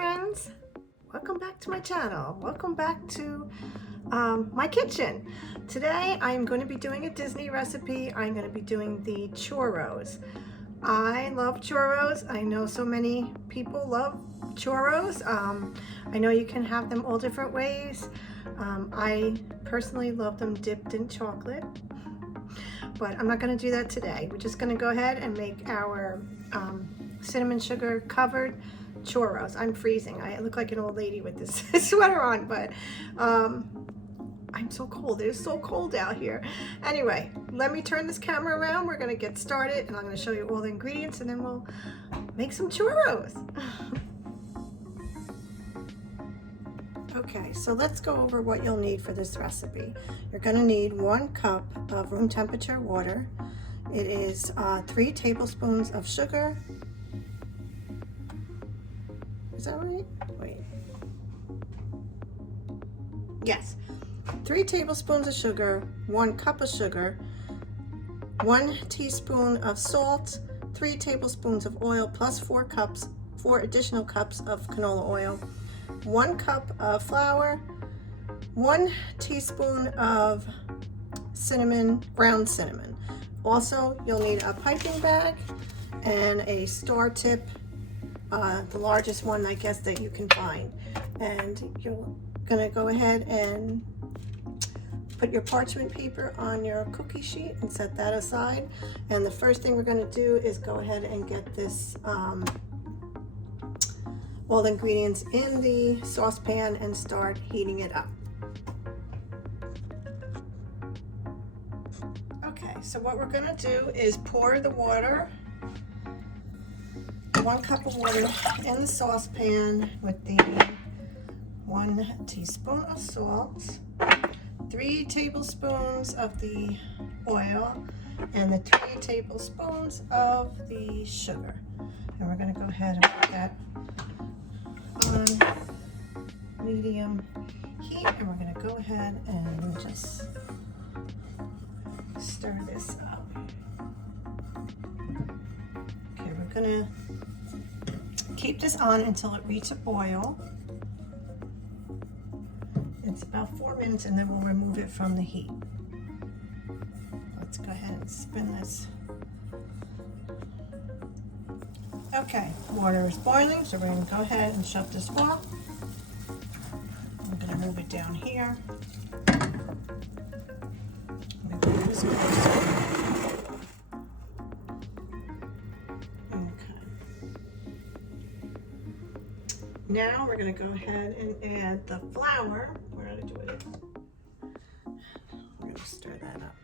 friends, welcome back to my channel. Welcome back to my kitchen. Today I'm going to be doing a Disney recipe. I'm going to be doing the churros. I love churros. I know so many people love churros. I know you can have them all different ways. I personally love them dipped in chocolate, but I'm not going to do that today. We're just going to go ahead and make our cinnamon sugar covered churros. I'm freezing. I look like an old lady with this sweater on, but I'm so cold. It is so cold out here. Anyway, let me turn this camera around. We're going to get started and I'm going to show you all the ingredients and then we'll make some churros. Okay, so let's go over what you'll need for this recipe. You're going to need 1 cup of room temperature water. It is 3 tablespoons of sugar. Is that right? Wait. Yes. 3 tablespoons of sugar, 1 cup of sugar, 1 teaspoon of salt, 3 tablespoons of oil plus 4 additional cups of canola oil, 1 cup of flour, 1 teaspoon of cinnamon, ground cinnamon. Also, you'll need a piping bag and a star tip, the largest one I guess that you can find. And you're gonna go ahead and put your parchment paper on your cookie sheet and set that aside. And the first thing we're gonna do is go ahead and get this all the ingredients in the saucepan and start heating it up. Okay, so what we're gonna do is pour the water, 1 cup of water in the saucepan with the 1 teaspoon of salt, 3 tablespoons of the oil, and the 3 tablespoons of the sugar. And we're gonna go ahead and put that on medium heat, and we're going to go ahead and just stir this up. Okay, we're going to keep this on until it reaches a boil. It's about 4 minutes and then we'll remove it from the heat. Let's go ahead and spin this. Okay, water is boiling, so we're going to go ahead and shut this off. I'm going to move it down here. Move this closer. Okay. Now we're going to go ahead and add the flour. Where did I do it? We're going to stir that up.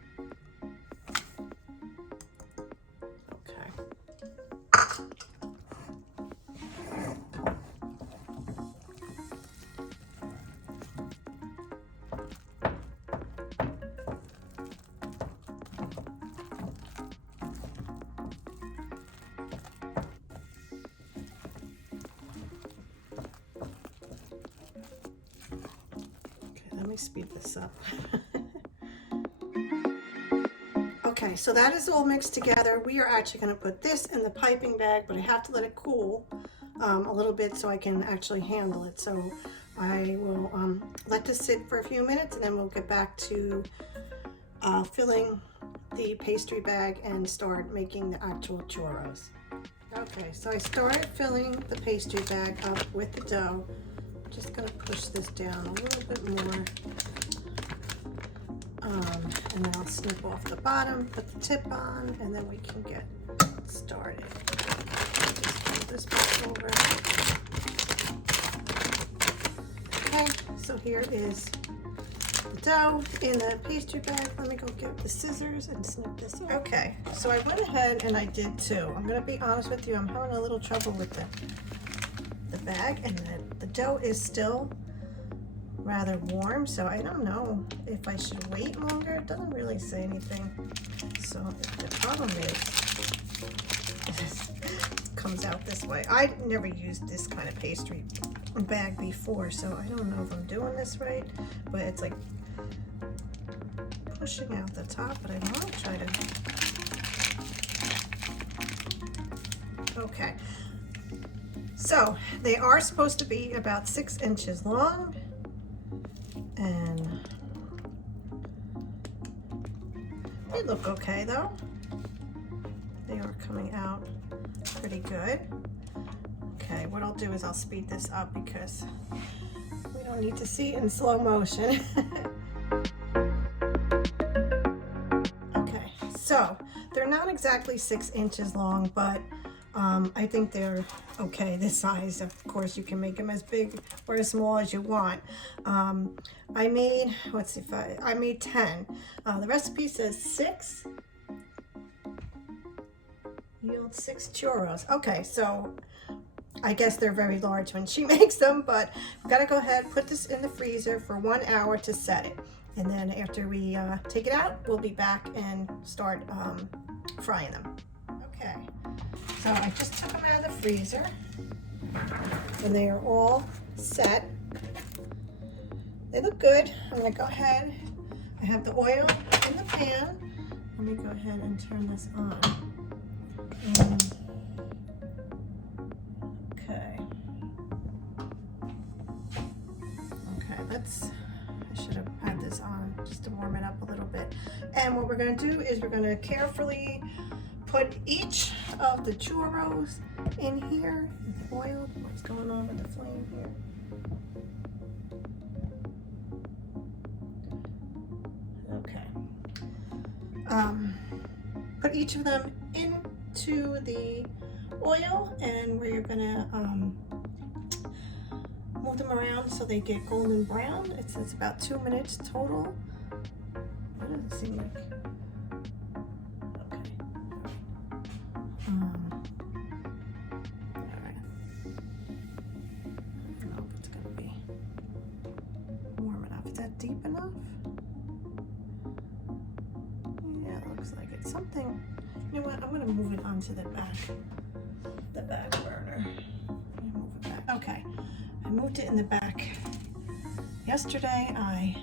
Let me speed this up. Okay, so that is all mixed together. We are actually going to put this in the piping bag, but I have to let it cool a little bit so I can actually handle it. So I will let this sit for a few minutes and then we'll get back to filling the pastry bag and start making the actual churros. Okay, so I started filling the pastry bag up with the dough. Just going to push this down a little bit more, and then I'll snip off the bottom, put the tip on, and then we can get started. Just put this back over. Okay, so here is the dough in the pastry bag. Let me go get the scissors and snip this off. Okay, so I went ahead and I did too. I'm going to be honest with you, I'm having a little trouble with the bag, and the dough is still rather warm, so I don't know if I should wait longer. It doesn't really say anything. So the problem is it comes out this way. I never used this kind of pastry bag before, so I don't know if I'm doing this right, but it's like pushing out the top, but I want to try to. Okay. So they are supposed to be about 6 inches long, and they look okay though. They are coming out pretty good. Okay, what I'll do is I'll speed this up because we don't need to see it in slow motion. Okay, so they're not exactly 6 inches long, but I think they're okay this size. Of course, you can make them as big or as small as you want. I made, let's see, I made 10. The recipe says 6. Yield 6 churros. Okay, so I guess they're very large when she makes them, but we've got to go ahead, put this in the freezer for 1 hour to set it. And then after we take it out, we'll be back and start frying them. Okay, so I just took them out of the freezer and they are all set. They look good. I'm gonna go ahead. I have the oil in the pan. Let me go ahead and turn this on. Okay, I should have had this on just to warm it up a little bit. And what we're going to do is we're going to carefully put each of the churros in here. The oil, what's going on with the flame here? Okay. Put each of them into the oil, and we're gonna move them around so they get golden brown. It's about 2 minutes total. What does it seem like? Okay. All right. I don't know if it's gonna be warm enough. Is that deep enough? Yeah, it looks like it's something. You know what? I'm gonna move it onto the back burner. Move it back. Okay, I moved it in the back. Yesterday I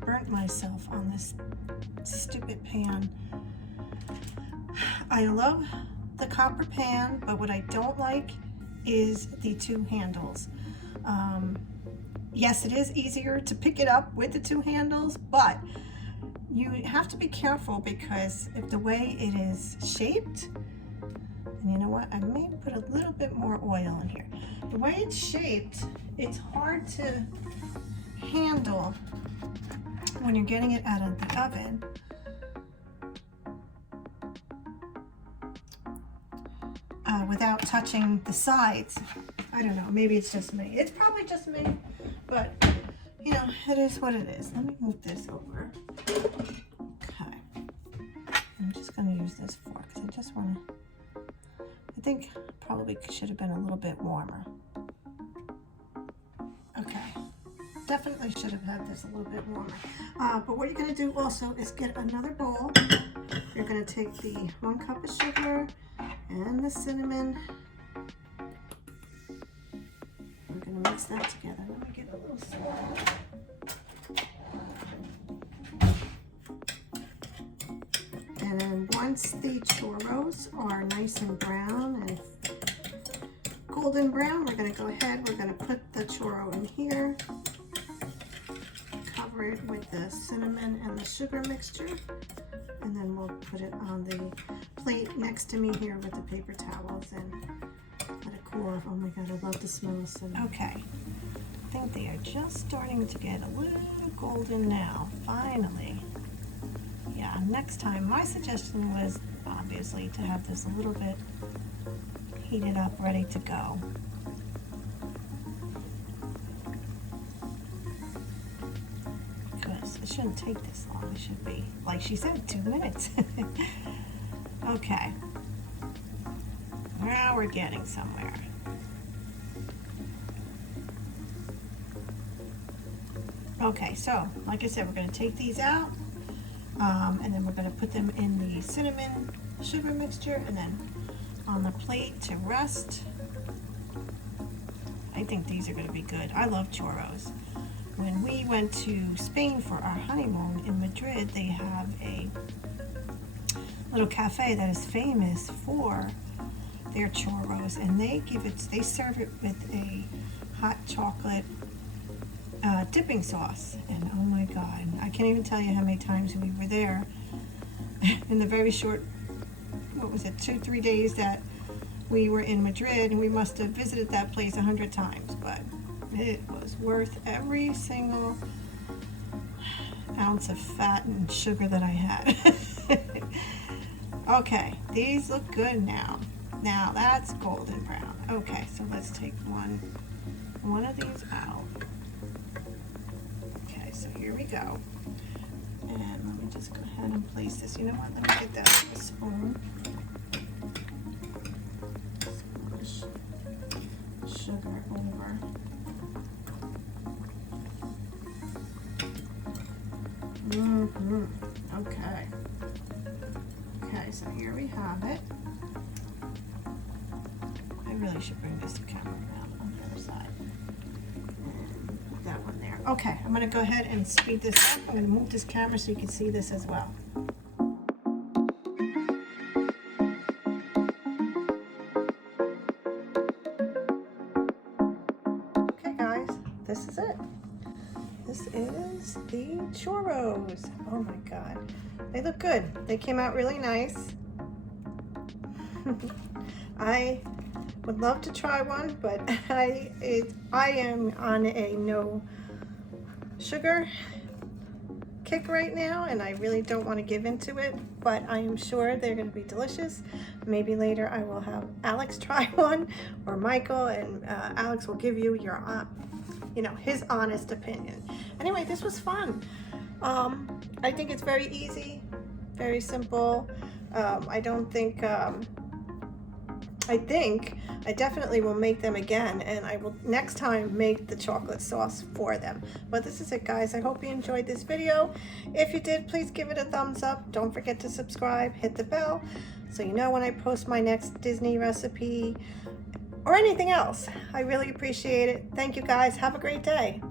burnt myself on this stupid pan. I love the copper pan, but what I don't like is the 2 handles. Yes, it is easier to pick it up with the 2 handles, but you have to be careful because if the way it is shaped, and you know what, I may put a little bit more oil in here. The way it's shaped, it's hard to handle when you're getting it out of the oven. Without touching the sides. I don't know, maybe it's just me. It's probably just me, but you know, it is what it is. Let me move this over. Okay. I'm just going to use this fork because I just want to, I think probably should have been a little bit warmer. Okay. Definitely should have had this a little bit warmer. But what you're going to do also is get another bowl. You're going to take the 1 cup of sugar and the cinnamon. We're going to mix that together. Let me get a little spoon. And then once the churros are nice and brown and golden brown, we're going to go ahead, we're going to put the churro in here, cover it with the cinnamon and the sugar mixture, and then we'll put it on the plate next to me here with the paper towels and let it cool off. Oh my god, I love the smell of cinnamon. Okay, I think they are just starting to get a little golden now, finally. Yeah, next time, my suggestion was obviously to have this a little bit heated up, ready to go. Because it shouldn't take this long. It should be, like she said, 2 minutes. Okay. Now we're getting somewhere. Okay, so like I said, we're going to take these out. And then we're going to put them in the cinnamon sugar mixture and then on the plate to rest. I think these are going to be good. I love churros. When we went to Spain for our honeymoon in Madrid, they have a little cafe that is famous for their churros, and they serve it with a hot chocolate dipping sauce. And oh my God, I can't even tell you how many times we were there in the very short, what was it, 2-3 days that we were in Madrid, and we must have visited that place 100 times, but it was worth every single ounce of fat and sugar that I had. Okay, these look good now. Now that's golden brown. Okay, so let's take one of these out. Okay, so here we go. And let me just go ahead and place this. You know what? Let me get that spoon. Squish sugar over. Okay. Okay, so here we have it. I really should bring this camera around on the other side. And put that one there. Okay, I'm going to go ahead and speed this up. I'm going to move this camera so you can see this as well. Okay guys, this is it. This is the churros. Oh my God, they look good. They came out really nice. I would love to try one, but I am on a no sugar kick right now, and I really don't want to give into it, but I am sure they're going to be delicious. Maybe later I will have Alex try one, or Michael, and Alex will give you your his honest opinion. Anyway, this was fun. I think it's very easy, very simple. I definitely will make them again, and I will next time make the chocolate sauce for them. But this is it, guys. I hope you enjoyed this video. If you did, please give it a thumbs up. Don't forget to subscribe, hit the bell, so you know when I post my next Disney recipe or anything else. I really appreciate it. Thank you guys. Have a great day.